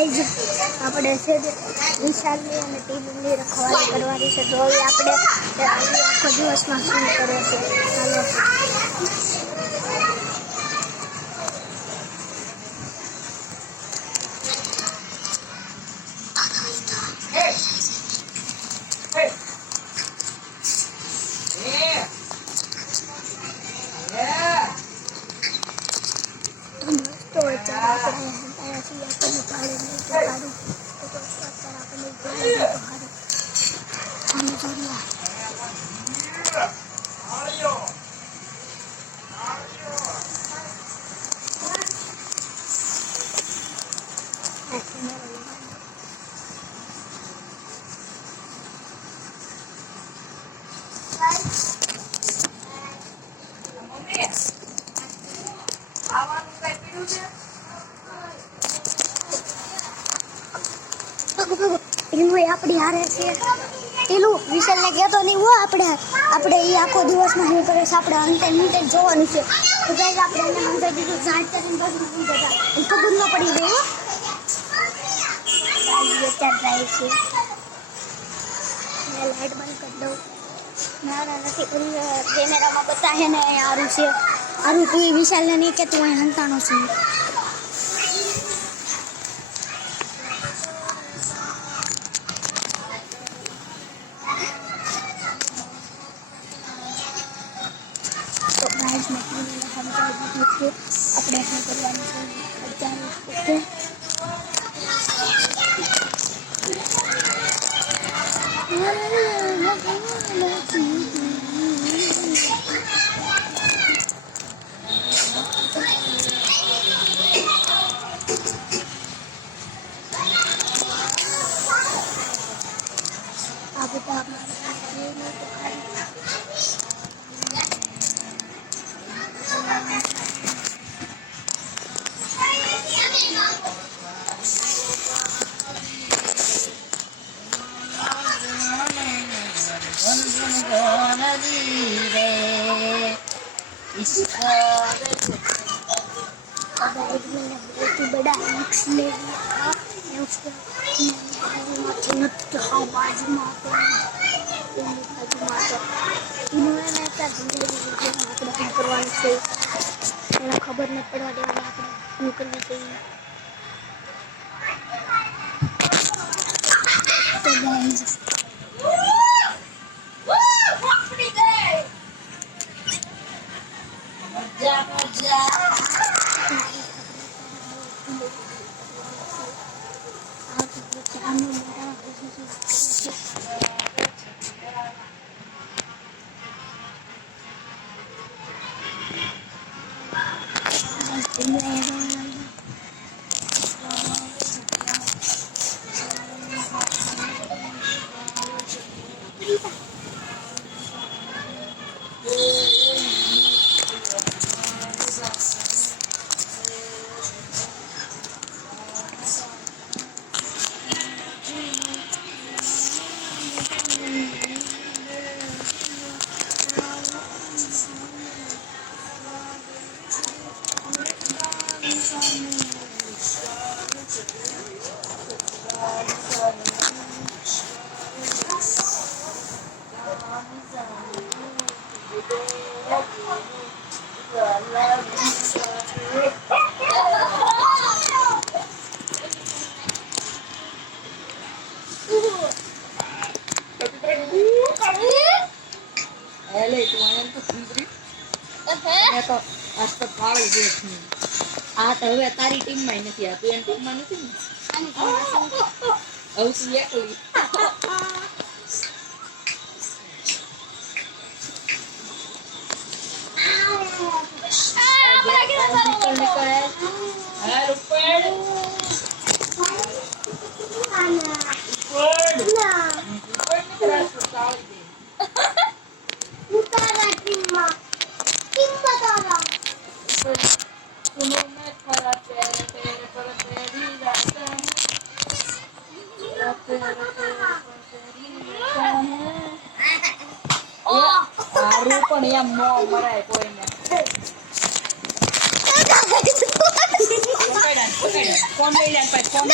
Guys આપણે છે વિશાલની અને ટીમની રખવાળી કરવાની છે, તો આપણે આખો દિવસમાં શું કરે છે ચાલો. આપણી હારે છે પેલું વિશાલને કહેતો નહીં હો. આપણે એ આખો દિવસમાં શું કરે છે આપણે અંતે જોવાનું છે. તો ગાઈસ આપણે એને સમજાવી દીધું જાણ કરીને પાછું શું જતા ખબર ન પડી ગઈ હો. અત્યારે જાય છે લાઈટ બંધ કરી દઉં. મારા નથી કેમેરામાં બતાવે ને સારું છે. સારું તું વિશાલને નહીં કે તું અહીં હંતાણો છું. આપણે શું કરવાનું છે અત્યારે. આ બધા बड़ा मिक्स ले लिया उसको खबर नहीं पड़वा देवानी આપણે શું કરવું જોઈએ. તો ગાઈસ આ તો હવે તારી ટીમમાં નથી. આ તું એની ટીમમાં નથી ને. હવે તું એકલી પણ એમ નો મરાય કોઈને. પકડ ફોન લઈ લે પછી ફોન